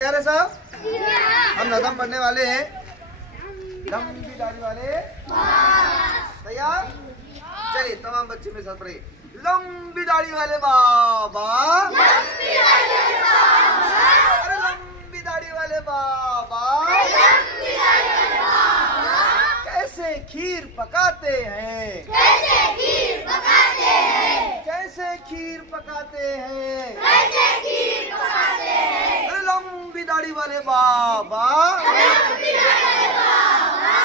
प्यारे साहब, हम नज़म पढ़ने वाले हैं। लंबी दाढ़ी वाले तैयार? चलिए तमाम बच्चे मेरे साथ पढ़िए। लंबी दाढ़ी वाले बाबा, लंबी दाढ़ी वाले बाबा, अरे लंबी दाढ़ी वाले बाबा, लंबी दाढ़ी वाले बाबा, कैसे खीर पकाते हैं, कैसे खीर पकाते हैं, कैसे खीर पकाते हैं, कैसे खीर पकाते हैं, अरे लंबी दाढ़ी वाले बाबा, लंबी दाढ़ी वाले बाबा,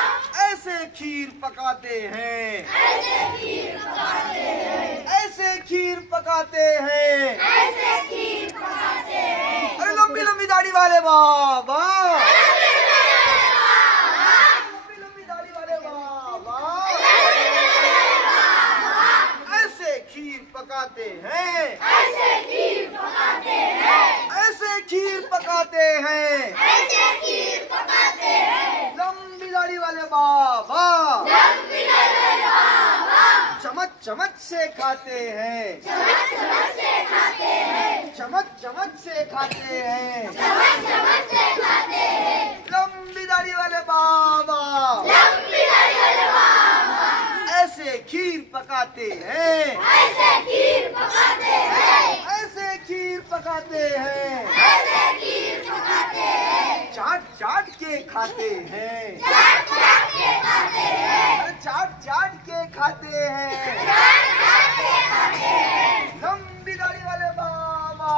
ऐसे खीर पकाते हैं, ऐसे खीर पकाते हैं, ऐसे खीर पकाते हैं, ऐसे खीर पकाते हैं, अरे लंबी लंबी दाढ़ी वाले बाबा, लंबी दाढ़ी वाले बाबा, लंबी लंबी दाढ़ी वाले बाबा, लंबी दाढ़ी वाले बाबा, ऐसे खीर पकाते हैं, ऐसे खीर पकाते हैं, ऐसे खीर पकाते हैं, ऐसे खीर पकाते हैं, लंबी दाढ़ी वाले बाबा, लंबी दाढ़ी वाले बाबा, चमच चमच से खाते हैं, चमच चमच से खाते हैं, चमच चमच से खाते हैं, चमच चमच से खाते हैं, लंबी दाढ़ी वाले बाबा, लंबी दाढ़ी वाले बाबा, ऐसे खीर पकाते हैं, ऐसे खीर पकाते हैं, ऐसे खीर पकाते हैं, ऐसे खीर पकाते हैं, चाट चाट के खाते हैं, चाट चाट के खाते हैं, अरे चाट चाट के खाते हैं, चाट चाट के खाते हैं, लंबी दाढ़ी वाले बाबा,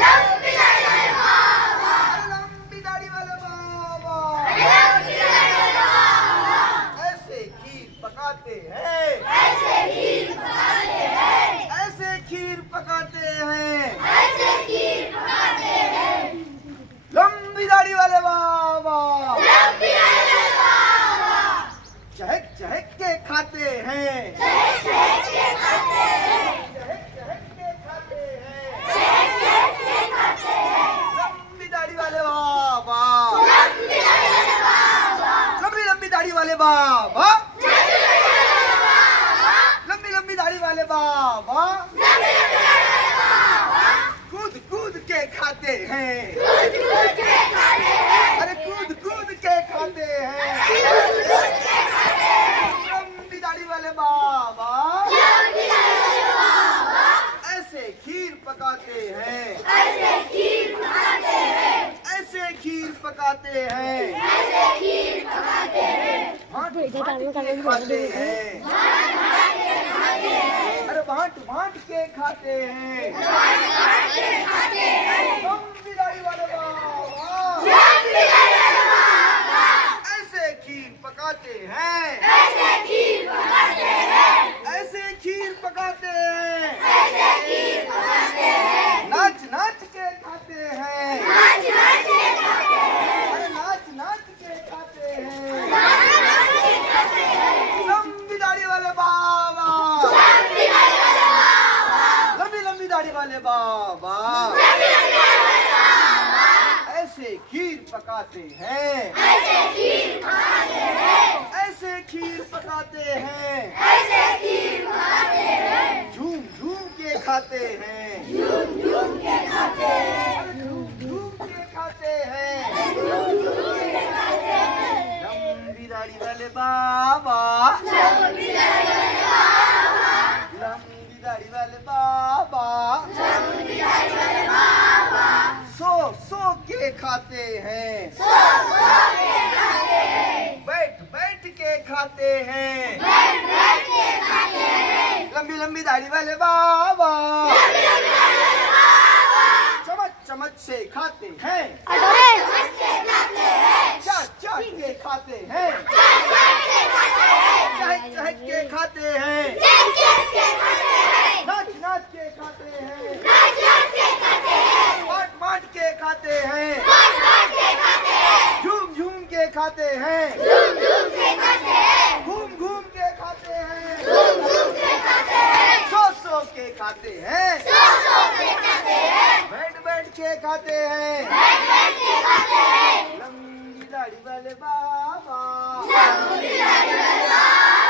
लंबी दाढ़ी वाले बाबा, अरे लंबी दाढ़ी वाले बाबा, लंबी दाढ़ी वाले बाबा, ऐसे खीर पकाते हैं, ऐसे खीर पकाते हैं, ऐसे खीर पकाते हैं, ऐसे खीर पकाते हैं, लंबी दाढ़ी वाले बाबा, लंबी दाढ़ी वाले बाबा, चहक चहक के खाते हैं, चहक चहक के खाते हैं, चहक चहक के खाते हैं, चहक चहक के खाते हैं, लंबी दाढ़ी वाले बाबा, लंबी दाढ़ी वाले बाबा, लंबी लंबी दाढ़ी वाले बाबा, लंबी दाढ़ी वाले बाबा, लंबी लंबी दाढ़ी वाले बाबा, लंबी लंबी दाढ़ी वाले बाबा, कूद कूद के खाते हैं, कूद कूद के खाते हैं, अरे कूद कूद के खाते हैं, कूद कूद के खाते हैं, लंबी दाढ़ी वाले बाबा, लंबी दाढ़ी वाले बाबा, ऐसे खीर पकाते हैं, ऐसे खीर पकाते हैं, ऐसे खीर पकाते हैं, ऐसे खीर पकाते हैं, बांट बांट के खाते हैं, अरे बांट बांट के खाते हैं, काट के खाते हैं, लंबी दाढ़ी वाले बाबा, लंबी दाढ़ी वाले बाबा, ऐसे खीर पकाते हैं, ऐसे खीर पकाते हैं, ऐसे खीर पकाते हैं, ऐसे खीर पकाते हैं, नाच नाच के खाते हैं, नाच नाच के खाते हैं, अरे नाच नाच के खाते हैं, नाच नाच के खाते हैं, लंबी दाढ़ी वाले बाबा, लंबी दाढ़ी वाले बाबा, लंबी लंबी दाढ़ी वाले बाबा, लंबी दाढ़ी वाले बाबा, ऐसे खीर पकाते हैं, ऐसे खीर पकाते हैं, ऐसे खीर पकाते हैं, ऐसे खीर पकाते हैं, झूम झूम के खाते हैं, झूम झूम के खाते हैं, अरे झूम झूम के खाते हैं, झूम झूम के खाते हैं, लंबी दाढ़ी वाले बाबा, लंबी दाढ़ी वाले बाबा, लंबी दाढ़ी वाले बाबा, लंबी दाढ़ी वाले बाबा, सो सो के खाते हैं, सो सो के खाते हैं, बैठ बैठ के खाते हैं, बैठ बैठ के खाते हैं, लंबी लंबी दाढ़ी वाले बाबा, लंबी लंबी दाढ़ी वाले बाबा, चमच चमच से खाते हैं, चमच से खाते हैं, चाट चाट के खाते हैं, चाट चाट के खाते हैं, चहक चहक के खाते हैं, चहक चहक के खाते हैं, नाच नाच के खाते हैं, नाच नाच के खाते हैं, बांट बांट के खाते हैं, बांट बांट के खाते हैं, झूम झूम के खाते हैं, झूम झूम के खाते हैं, घूम घूम के खाते हैं, झूम झूम के खाते हैं, सो सो के खाते हैं, सो सो के खाते हैं, बैठ बैठ के खाते हैं, बैठ बैठ के खाते हैं, लंबी दाढ़ी वाले बाबा, लंबी दाढ़ी वाले बाबा,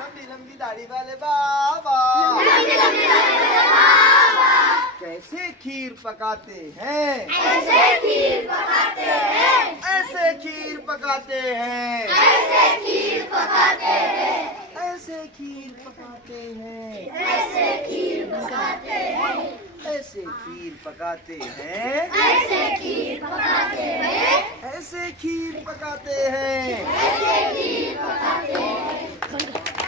लंबी लंबी दाढ़ी वाले बाबा, लंबी लंबी दाढ़ी वाले बाबा, कैसे खीर पकाते हैं, ऐसे खीर पकाते पकाते हैं, ऐसे खीर पकाते हैं, ऐसे खीर पकाते हैं, ऐसे खीर पकाते हैं, ऐसे खीर पकाते हैं, ऐसे खीर पकाते हैं, ऐसे खीर पकाते हैं, ऐसे खीर पकाते हैं।